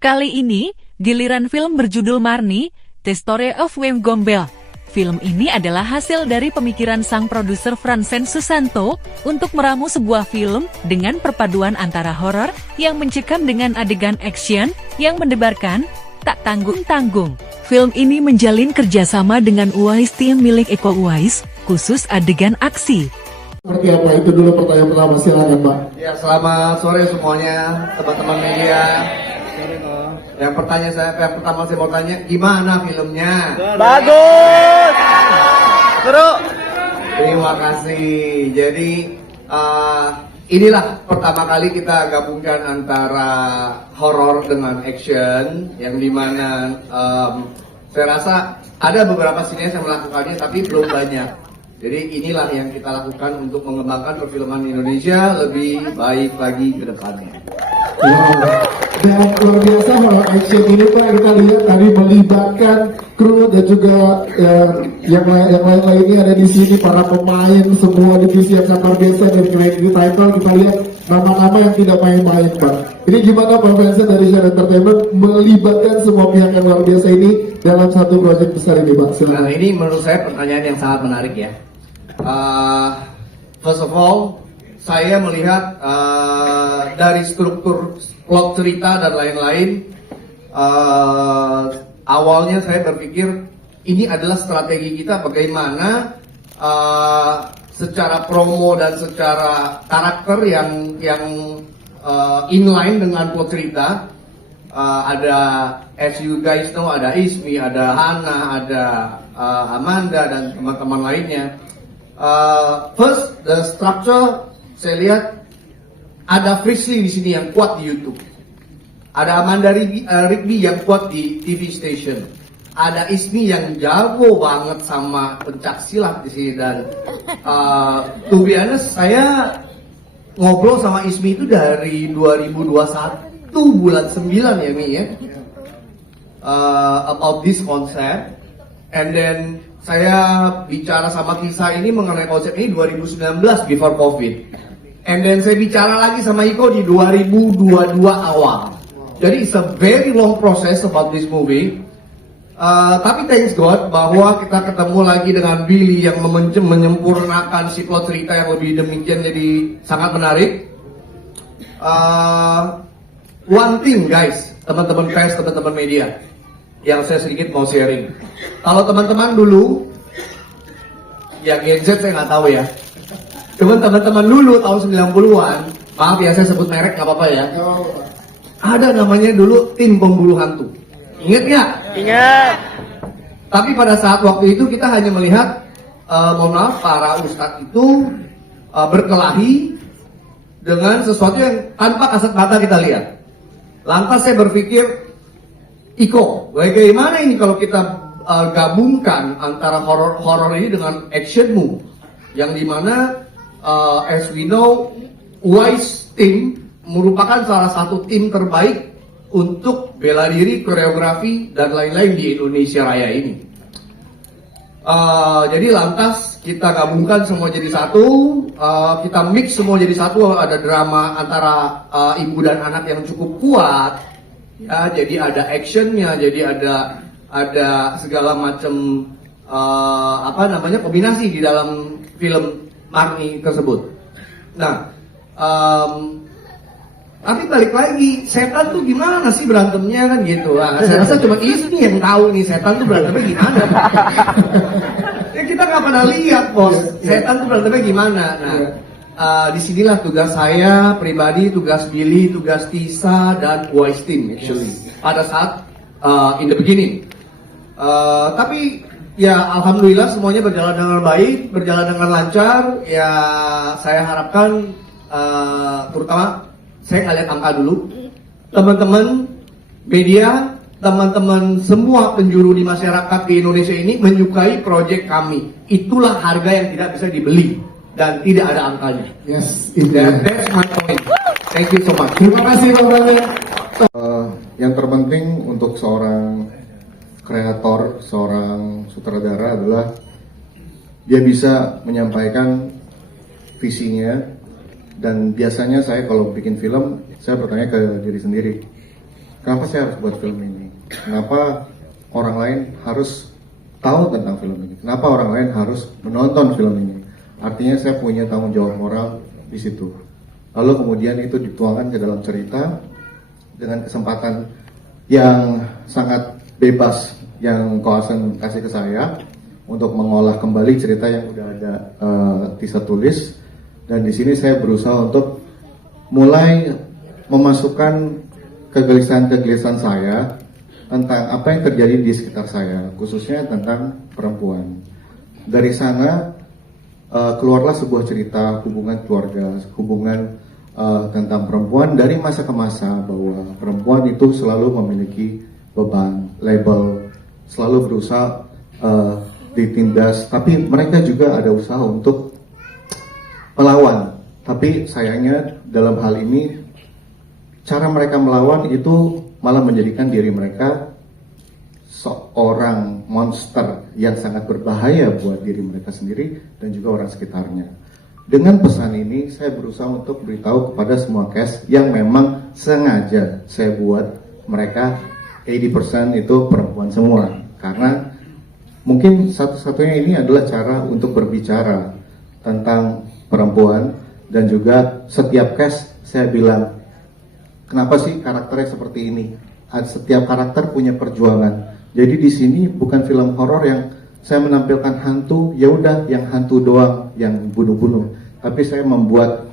Kali ini, giliran film berjudul Marnie, The Story of Wim Gombel. Film ini adalah hasil dari pemikiran sang produser Francen Susanto untuk meramu sebuah film dengan perpaduan antara horor yang mencekam dengan adegan action yang mendebarkan tak tanggung-tanggung. Film ini menjalin kerjasama dengan Uwais Team milik Eko Uwais, khusus adegan aksi. Seperti apa itu dulu pertanyaan pertama, silakan Pak. Ya, selamat sore semuanya, teman-teman media. Yang pertama saya mau tanya, gimana filmnya? Bagus! Seru! Terima kasih. Jadi inilah pertama kali kita gabungkan antara horor dengan action, yang dimana saya rasa ada beberapa sineas yang melakukannya tapi belum banyak. Jadi inilah yang kita lakukan untuk mengembangkan perfilman Indonesia lebih baik lagi ke depannya. Dan luar biasa horror action ini Pak, kita lihat tadi melibatkan kru dan juga yang lain-lainnya ada di sini, para pemain semua divisi yang sangat luar biasa. Dan di title kita lihat nama-nama yang tidak main-main Pak. Ini gimana Pak Vincent dari Share Entertainment melibatkan semua pihak yang luar biasa ini dalam satu proyek besar ini Pak? Nah, ini menurut saya pertanyaan yang sangat menarik ya. First of all, saya melihat dari struktur plot cerita dan lain-lain, awalnya saya berpikir ini adalah strategi kita bagaimana secara promo dan secara karakter yang inline dengan plot cerita. Ada, as you guys know, ada Ismi, ada Hana, ada Amanda dan teman-teman lainnya. First, the structure saya lihat ada Frisley di sini yang kuat di YouTube. Ada Amanda Rigby yang kuat di TV station. Ada Ismi yang jago banget sama pencak silat di sini, dan to be honest, saya ngobrol sama Ismi itu dari 2021 bulan 9 ya Mi ya. About this concept, and then saya bicara sama Kisah ini mengenai konsep ini 2019 before COVID, and then saya bicara lagi sama Iko di 2022 awal. Jadi it's a very long process about this movie. Tapi thanks God bahwa kita ketemu lagi dengan Billy yang menyempurnakan si plot cerita yang lebih demikian, jadi sangat menarik. One thing guys, teman-teman pers, teman-teman media, yang saya sedikit mau sharing. Kalau teman-teman dulu, ya Gen Z saya nggak tahu ya. Cuman teman-teman dulu tahun 90-an, maaf ya saya sebut merek nggak apa-apa ya. Ada namanya dulu tim pemburu hantu. Ingat nggak? Ingat! Tapi pada saat waktu itu kita hanya melihat, mohon maaf, para ustadz itu berkelahi dengan sesuatu yang tanpa kasat mata kita lihat. Lantas saya berpikir, Iko, bagaimana ini kalau kita gabungkan antara horor ini dengan actionmu, yang dimana as we know, Uwais Team merupakan salah satu tim terbaik untuk bela diri, koreografi dan lain-lain di Indonesia Raya ini. Jadi lantas kita gabungkan semua jadi satu, kita mix semua jadi satu. Ada drama antara ibu dan anak yang cukup kuat. Ya, jadi ada actionnya, jadi ada segala macam kombinasi di dalam film Marnie tersebut. Nah, tapi balik lagi, setan tuh gimana sih berantemnya kan gitu. Nah, saya rasa cuma Ismi yang tahu nih setan tuh berantemnya gimana. Ya kita nggak pernah lihat bos, setan tuh berantemnya gimana. Nah, disinilah tugas saya pribadi, tugas Billy, tugas Tisa dan Uwais Team actually. Pada saat in the beginning. Tapi ya alhamdulillah semuanya berjalan dengan baik, berjalan dengan lancar. Ya saya harapkan terutama saya nggak lihat angka dulu. Teman-teman media, teman-teman semua penjuru di masyarakat di Indonesia ini menyukai proyek kami. Itulah harga yang tidak bisa dibeli dan tidak ada angkanya. Yes, That's my point. Thank you so much. Terima kasih Pak Bang. Yang terpenting untuk seorang kreator, seorang sutradara adalah dia bisa menyampaikan visinya. Dan biasanya saya kalau bikin film, saya bertanya ke diri sendiri, kenapa saya harus buat film ini? Kenapa orang lain harus tahu tentang film ini? Kenapa orang lain harus menonton film ini? Artinya saya punya tanggung jawab moral di situ. Lalu kemudian itu dituangkan ke dalam cerita dengan kesempatan yang sangat bebas yang Koasen kasih ke saya untuk mengolah kembali cerita yang udah ada Tisa tulis, dan di sini saya berusaha untuk mulai memasukkan kegelisahan-kegelisahan saya tentang apa yang terjadi di sekitar saya, khususnya tentang perempuan. Dari sana keluarlah sebuah cerita hubungan keluarga, hubungan tentang perempuan dari masa ke masa, bahwa perempuan itu selalu memiliki beban, label, selalu berusaha ditindas, tapi mereka juga ada usaha untuk melawan. Tapi sayangnya dalam hal ini cara mereka melawan itu malah menjadikan diri mereka seorang monster yang sangat berbahaya buat diri mereka sendiri dan juga orang sekitarnya. Dengan pesan ini saya berusaha untuk beritahu kepada semua cast yang memang sengaja saya buat mereka 80% itu perempuan semua, karena mungkin satu-satunya ini adalah cara untuk berbicara tentang perempuan. Dan juga setiap cast saya bilang, kenapa sih karakternya seperti ini? Setiap karakter punya perjuangan. Jadi di sini bukan film horor yang saya menampilkan hantu, ya udah yang hantu doang yang bunuh-bunuh. Tapi saya membuat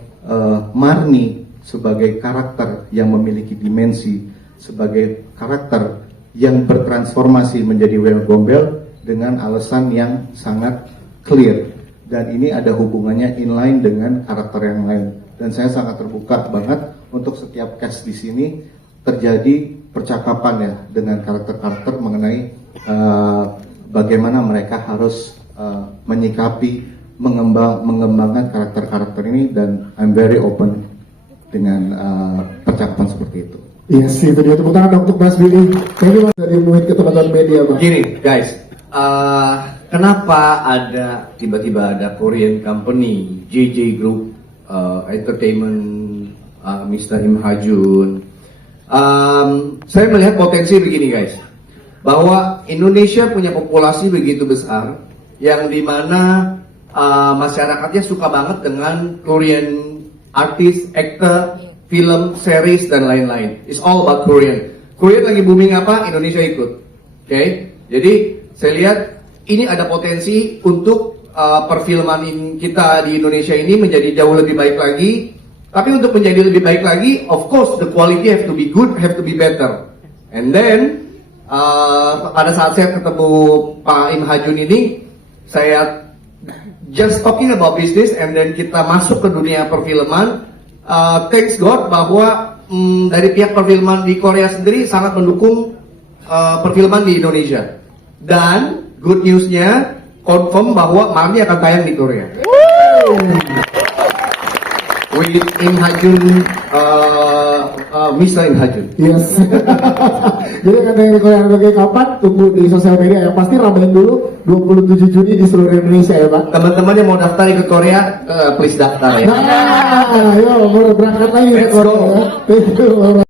Marni sebagai karakter yang memiliki dimensi, sebagai karakter yang bertransformasi menjadi Wayne Gombel dengan alasan yang sangat clear. Dan ini ada hubungannya inline dengan karakter yang lain. Dan saya sangat terbuka banget untuk setiap cast di sini terjadi percakapan ya dengan karakter-karakter mengenai bagaimana mereka harus menyikapi, mengembangkan karakter-karakter ini, dan I'm very open dengan percakapan seperti itu. Iya sih, itu dia, tepuk tangan dong untuk Mas Billy. Thank you Mas, dari mungkin ke teman-teman media Bang. Gini guys, kenapa tiba-tiba ada Korean company, JJ Group, Entertainment, Mr. Im Ha-jun. Saya melihat potensi begini guys, bahwa Indonesia punya populasi begitu besar, yang dimana masyarakatnya suka banget dengan Korean artis, aktor, film, series, dan lain-lain. It's all about Korean. Korean lagi booming apa, Indonesia ikut. Oke, jadi saya lihat ini ada potensi untuk perfilman kita di Indonesia ini menjadi jauh lebih baik lagi. Tapi untuk menjadi lebih baik lagi, of course the quality have to be good, have to be better. And then pada saat saya ketemu Pak Im Ha-jun ini, saya just talking about business, and then kita masuk ke dunia perfilman. Thanks God bahwa dari pihak perfilman di Korea sendiri sangat mendukung perfilman di Indonesia. Dan good newsnya confirm bahwa Marni akan tayang di Korea. With Im Ha-jun, Mr. Im Ha-jun. Yes. Jadi kan yang Korea bagi kapan? Tunggu di sosial media. Yang pasti ramein dulu 27 Juni di seluruh Indonesia ya Pak. Teman-teman yang mau daftar ikut Korea, please daftar ya. Nah, ayo berangkat lagi ke Korea. Thank you.